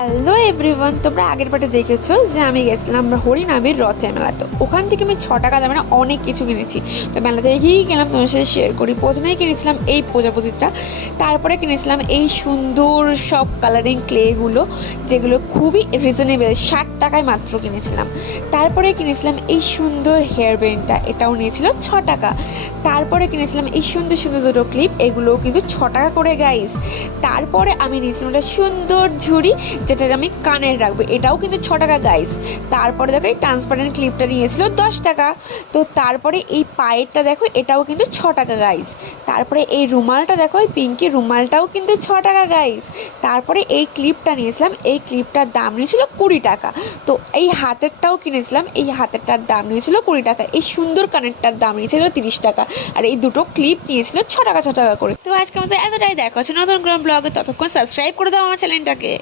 Hello everyone, তোমরা আগের পার্টে দেখেছো যে আমি গেছিলাম হরিনামের রথে মেলা। তো ওখান থেকে আমি 6 টাকা দামে অনেক কিছু কিনেছি। তো মেলা থেকেই কিনলাম, তোমার সাথে শেয়ার করি। প্রথমেই কিনেছিলাম এই প্রজাপতিটা, তারপরে কিনেছিলাম এই সুন্দর সব কালারিং ক্লেগুলো, যেগুলো খুবই রিজনেবল, 60 টাকায় মাত্র কিনেছিলাম। তারপরে কিনেছিলাম এই সুন্দর হেয়ার ব্যান্ডটা, এটাও নিয়েছিল 6 টাকা। তারপরে কিনেছিলাম এই সুন্দর সুন্দর দুটো ক্লিপ, এগুলোও কিন্তু 6 টাকা করে গাইস। তারপরে আমি নিয়েছিলাম একটা সুন্দর ঝুড়ি, যেটা আমি কানের রাখবো, এটাও কিন্তু 6 টাকা গাইস। তারপরে দেখো এই ট্রান্সপারেন্ট ক্লিপটা নিয়েছিল 10 টাকা। তো তারপরে এই পায়েরটা দেখো, এটাও কিন্তু 6 টাকা গাইস। তারপরে এই রুমালটা দেখো, এই পিঙ্কি রুমালটাও কিন্তু 6 টাকা গাইস। তারপরে এই ক্লিপটা নিয়েছিলাম, এই ক্লিপটার দাম নিয়েছিল 20 টাকা। তো এই হাতেরটাও কিনেছিলাম, এই হাতেরটার দাম নিয়েছিল 20 টাকা। এই সুন্দর কানেরটার দাম নিয়েছিল 30 টাকা। আর এই দুটো ক্লিপ নিয়েছিল 6 টাকা 6 টাকা করে। তো আজকে আমাদের এতটাই, দেখা হচ্ছে নতুন কোনো ব্লগে। ততক্ষণ সাবস্ক্রাইব করে দাও আমার চ্যানেলটাকে।